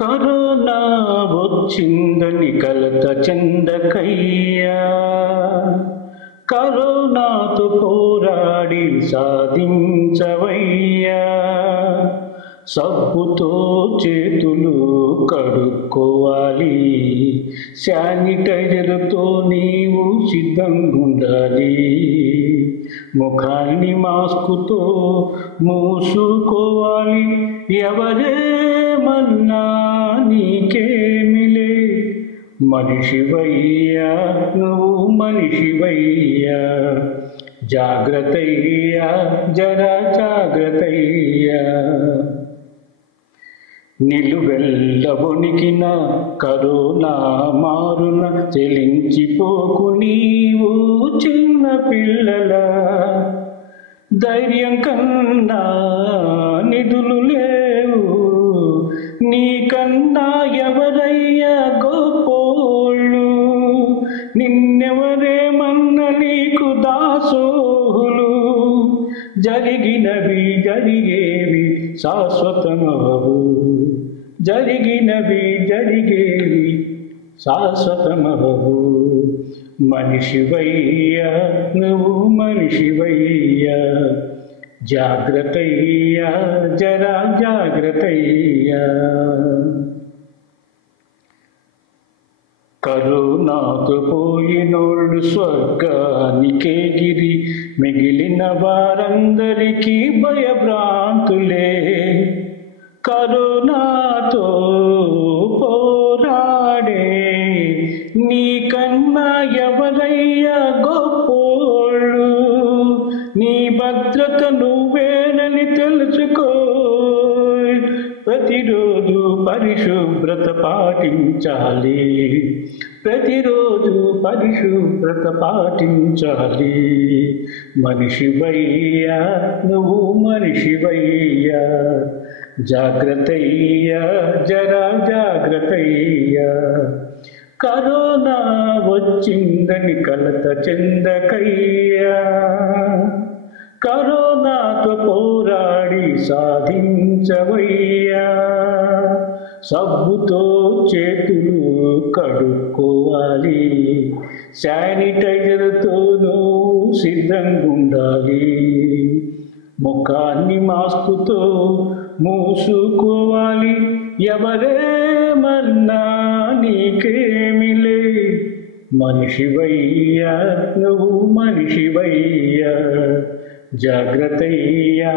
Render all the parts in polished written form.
Corona వచ్చిందని కలత చెందకయ్యా, కరోనాతో పోరాడి సాధించవయ్యా. సబ్బుతో చేతులు కడుక్కోవాలి, శానిటైజర్తో నీవు సిద్ధంగుండాలి. ముఖాన్ని మాస్కుతో మూసుకోవాలి. ఎవరేమన్నా నీకేమిలే, మనిషివయ్యా నువ్వు మనిషివయ్యా. జాగ్రత్తయ్యా జరా జాగ్రత్తయ్యా. నిలువెల్ల వణికిన కరోనా మారున చెలించిపోకు నీవు చిన్న పిల్లల. ధైర్యం కన్నా నిధులు లేవు, నీకన్నా ఎవరయ్యా గొప్పోళ్ళు. నిన్నెవరేమన్న నీకు దాసోహులు. జరిగినవి జరిగేవి శాశ్వతమవు, జరిగినవి జరిగేవి శాశ్వతమవు. మనిషివయ్యా నువ్వు మనిషివయ్యా. జాగ్రత్తయ్యా జరా జాగ్రత్తయ్యా. కరోనాతో పోయినోళ్ళు స్వర్గానికే గిరి, మిగిలిన వారందరికీ భయభ్రాంతులే. కరోనాతో పోరాడే నీకన్నా ఎవరయ్యా గొప్పోళ్ళు. నీ భద్రత నువ్వేనని తెలుసుకో. ప్రతిరోజు పరిశుభ్రత పాటించాలి, ప్రతిరోజు పరిశుభ్రత పాటించాలి. మనిషివయ్యా నువ్వు మనిషివయ్యా. జాగ్రత్తయ్యా జరా జాగ్రత్తయ్యా. కరోనా వచ్చిందని కలత చెందకయ్యా, కరోనాతో పోరాడి సాధించవయ్యా. సబ్బుతో చేతులు కడుక్కోవాలి, శానిటైజర్తో నువ్వు సిద్ధంగుండాలి. ముఖాన్ని మాస్కుతో మూసుకోవాలి. ఎవరేమన్నా నీకేమిలే, మనిషివయ్యా నువ్వు మనిషివయ్యా. జాగ్రత్తయ్యా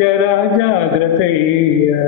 జరా జాగ్రత్తయ్యా.